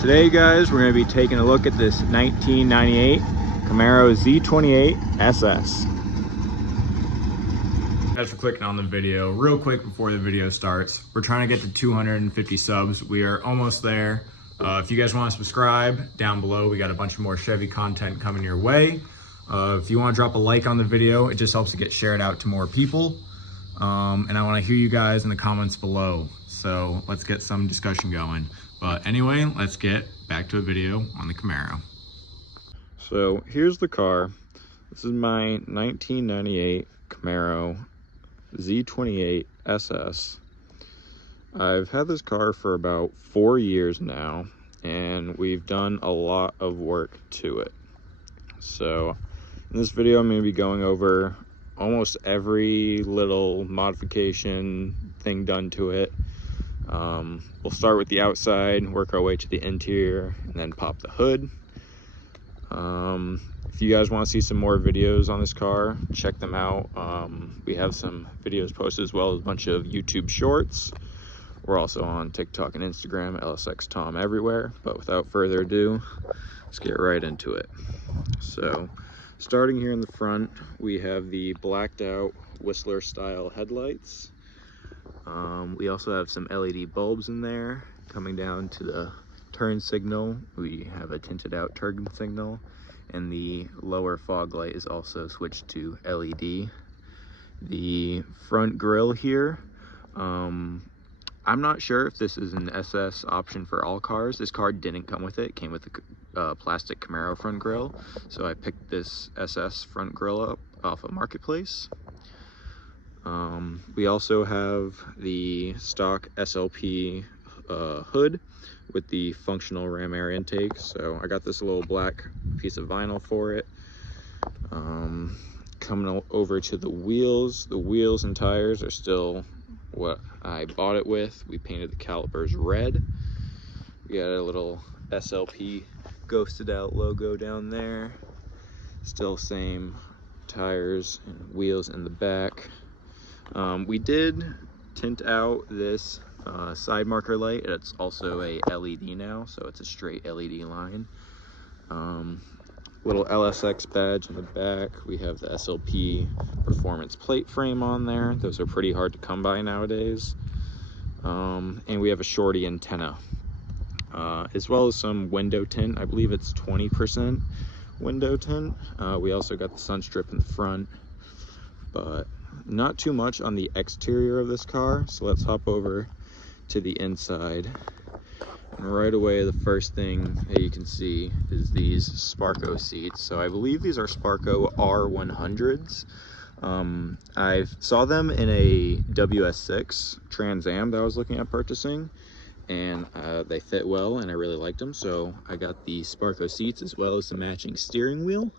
Today guys, we're going to be taking a look at this 1998 Camaro Z28 SS. Thanks for clicking on the video. Real quick before the video starts, we're trying to get to 250 subs. We are almost there. If you guys want to subscribe, down below we got a bunch of more Chevy content coming your way. If you want to drop a like on the video, it just helps to get shared out to more people. And I want to hear you guys in the comments below. So let's get some discussion going. But anyway, let's get back to a video on the Camaro. So here's the car. This is my 1998 Camaro Z28 SS. I've had this car for about 4 years now, and we've done a lot of work to it. So in this video, I'm going to be going over almost every little modification thing done to it. We'll start with the outside, work our way to the interior, and then pop the hood. If you guys want to see some more videos on this car, check them out. We have some videos posted as well as a bunch of YouTube shorts. We're also on TikTok and Instagram, LSXTom everywhere. But without further ado, let's get right into it. So starting here in the front, we have the blacked out Whistler style headlights. We also have some LED bulbs in there. Coming down to the turn signal, we have a tinted out turn signal, and the lower fog light is also switched to LED. The front grille here, I'm not sure if this is an SS option for all cars. This car didn't come with it. It came with the plastic Camaro front grille, so I picked this SS front grille up off of Marketplace. We also have the stock SLP hood with the functional ram air intake. So I got this little black piece of vinyl for it. Coming over to the wheels and tires are still what I bought it with. We painted the calipers red. We got a little SLP ghosted out logo down there. Still same tires and wheels in the back. We did tint out this side marker light. It's also a LED now, so it's a straight LED line. Little LSX badge in the back. We have the SLP performance plate frame on there. Those are pretty hard to come by nowadays. And we have a shorty antenna, as well as some window tint. I believe it's 20% window tint. We also got the sun strip in the front, but not too much on the exterior of this car. So let's hop over to the inside. And right away, the first thing that you can see is these Sparco seats. So I believe these are Sparco R100s. I saw them in a WS6 Trans Am that I was looking at purchasing, and they fit well and I really liked them. So I got the Sparco seats as well as the matching steering wheel.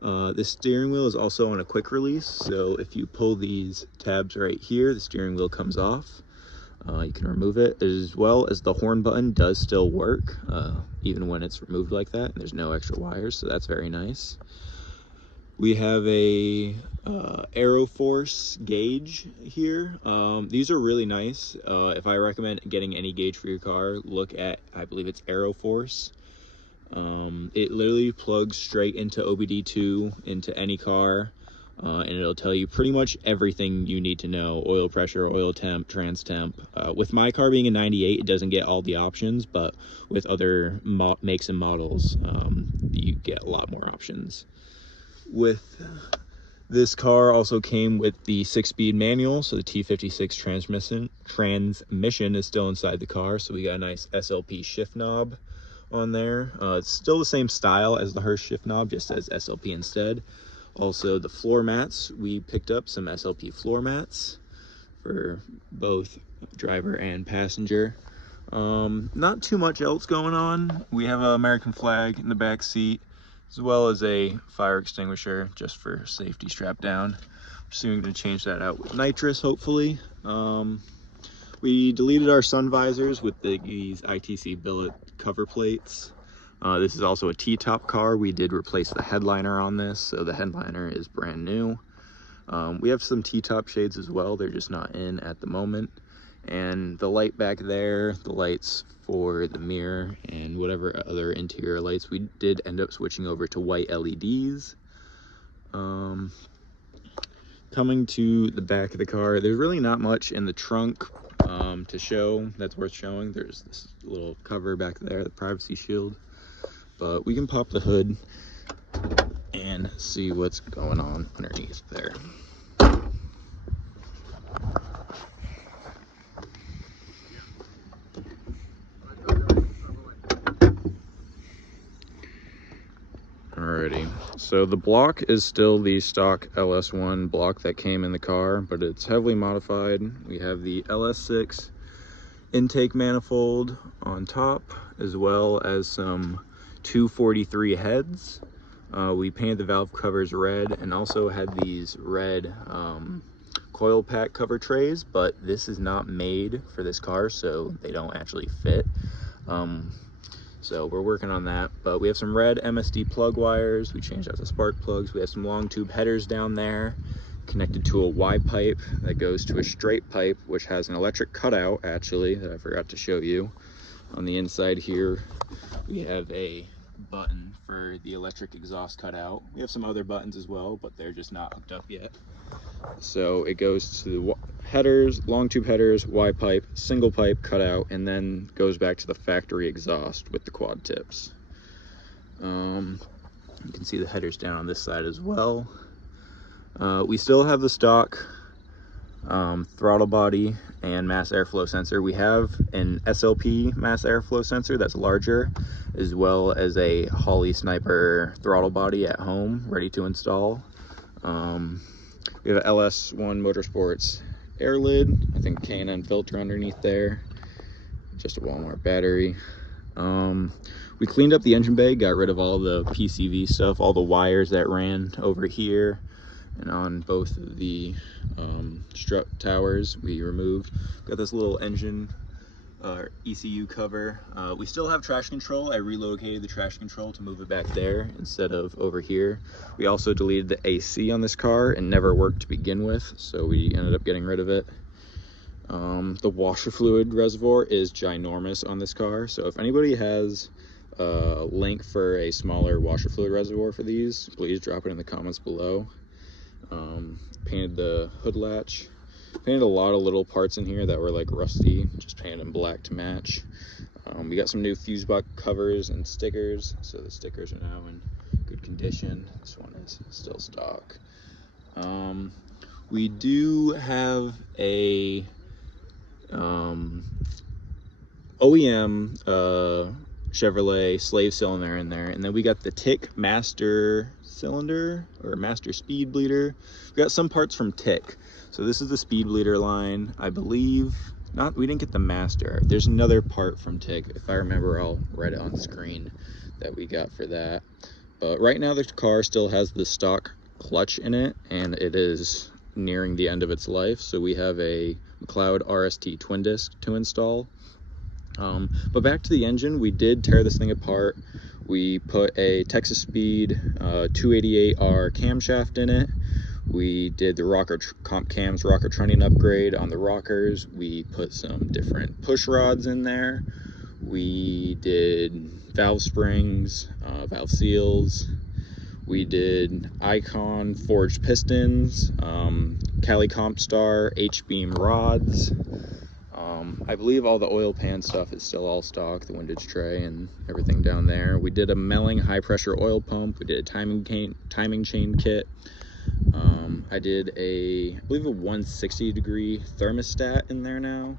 This steering wheel is also on a quick release, so if you pull these tabs right here, the steering wheel comes off. You can remove it, as well as the horn button does still work, even when it's removed like that, and there's no extra wires, so that's very nice. We have a Aeroforce gauge here. These are really nice. If I recommend getting any gauge for your car, look at, I believe it's Aeroforce. It literally plugs straight into OBD2 into any car, and it'll tell you pretty much everything you need to know: oil pressure, oil temp, trans temp. With my car being a 98, it doesn't get all the options, but with other makes and models, you get a lot more options. With this car also came with the 6-speed manual, so the T56 transmission is still inside the car, so we got a nice SLP shift knob on there. It's still the same style as the Hurst shift knob, just as SLP instead. Also, the floor mats, we picked up some SLP floor mats for both driver and passenger. Not too much else going on. We have an American flag in the back seat, as well as a fire extinguisher just for safety strapped down. I'm soon going to change that out with nitrous, hopefully. We deleted our sun visors with these ITC billet cover plates. This is also a T-top car. We did replace the headliner on this, so the headliner is brand new. We have some T-top shades as well. They're just not in at the moment. And the light back there, the lights for the mirror and whatever other interior lights, we did end up switching over to white LEDs. Coming to the back of the car, there's really not much in the trunk to show that's worth showing. There's this little cover back there, the privacy shield, but we can pop the hood and see what's going on underneath there. Alrighty, so the block is still the stock LS1 block that came in the car, but it's heavily modified. We have the LS6 intake manifold on top, as well as some 243 heads. We painted the valve covers red and also had these red coil pack cover trays, but this is not made for this car, so they don't actually fit. So we're working on that, but we have some red MSD plug wires. We changed out to spark plugs. We have some long tube headers down there connected to a Y pipe that goes to a straight pipe, which has an electric cutout actually that I forgot to show you. On the inside here, we have a button for the electric exhaust cutout. We have some other buttons as well, but they're just not hooked up yet. So it goes to the headers, long tube headers, Y pipe, single pipe cutout, and then goes back to the factory exhaust with the quad tips. You can see the headers down on this side as well. We still have the stock throttle body and mass airflow sensor. We have an SLP mass airflow sensor that's larger, as well as a Holley Sniper throttle body at home ready to install. We have an LS1 Motorsports air lid, I think K&N filter underneath there, just a Walmart battery. We cleaned up the engine bay, got rid of all the PCV stuff, all the wires that ran over here and on both of the strut towers we removed. Got this little engine ECU cover. We still have traction control. I relocated the traction control to move it back there instead of over here. We also deleted the AC on this car and never worked to begin with, so we ended up getting rid of it. The washer fluid reservoir is ginormous on this car, so if anybody has a link for a smaller washer fluid reservoir for these, please drop it in the comments below. Painted the hood latch. Painted a lot of little parts in here that were like rusty, just painted them black to match. We got some new fuse box covers and stickers, so the stickers are now in good condition. This one is still stock. We do have a OEM Chevrolet slave cylinder in there, and then we got the TIC master cylinder or master speed bleeder. We got some parts from TIC. So this is the speed bleeder line, I believe. We didn't get the master. There's another part from TIC. If I remember, I'll write it on the screen that we got for that. But right now the car still has the stock clutch in it, and it is nearing the end of its life. So we have a McLeod RST twin disc to install. But back to the engine, we did tear this thing apart. We put a Texas Speed 288R camshaft in it. We did the rocker comp cams rocker trunnion upgrade on the rockers. We put some different push rods in there. We did valve springs, valve seals. We did Icon forged pistons, Cali Compstar H-beam rods. I believe all the oil pan stuff is still all stock, the windage tray and everything down there. We did a Melling high pressure oil pump. We did a timing chain kit. I did I believe a 160 degree thermostat in there now.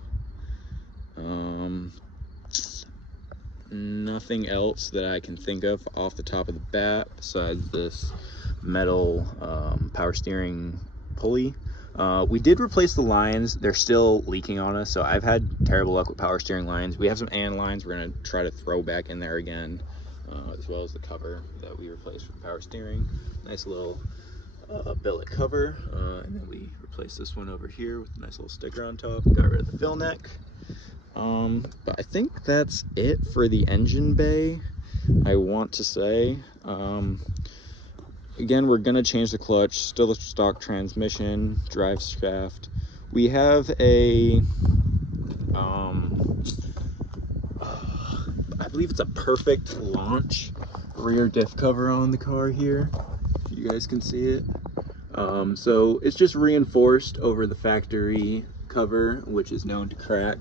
Nothing else that I can think of off the top of the bat besides this metal power steering pulley. We did replace the lines. They're still leaking on us, so I've had terrible luck with power steering lines. We have some AN lines we're going to try to throw back in there again, as well as the cover that we replaced for the power steering. Nice little billet cover, and then we replaced this one over here with a nice little sticker on top. Got rid of the fill neck. But I think that's it for the engine bay, I want to say. Again, we're gonna change the clutch, still a stock transmission, drive shaft. We have a believe it's a perfect launch rear diff cover on the car here, if you guys can see it. So it's just reinforced over the factory cover, which is known to crack.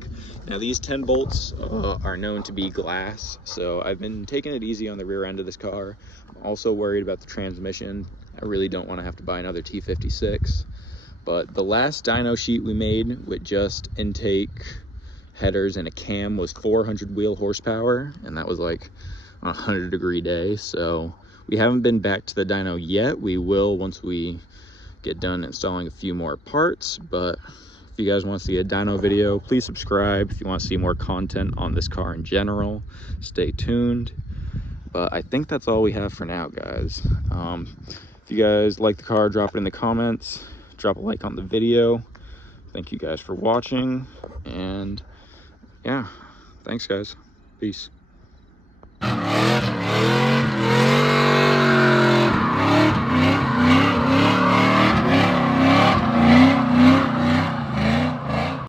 Now these 10 bolts are known to be glass, so I've been taking it easy on the rear end of this car. I'm also worried about the transmission. I really don't want to have to buy another T56. But the last dyno sheet we made with just intake, headers, and a cam was 400 wheel horsepower, and that was like on a 100-degree day. So we haven't been back to the dyno yet. We will once we get done installing a few more parts. But if you guys want to see a dyno video, please subscribe. If you want to see more content on this car in general, stay tuned. But I think that's all we have for now, guys. If you guys like the car, drop it in the comments. Drop a like on the video. Thank you guys for watching. And yeah, thanks guys. Peace.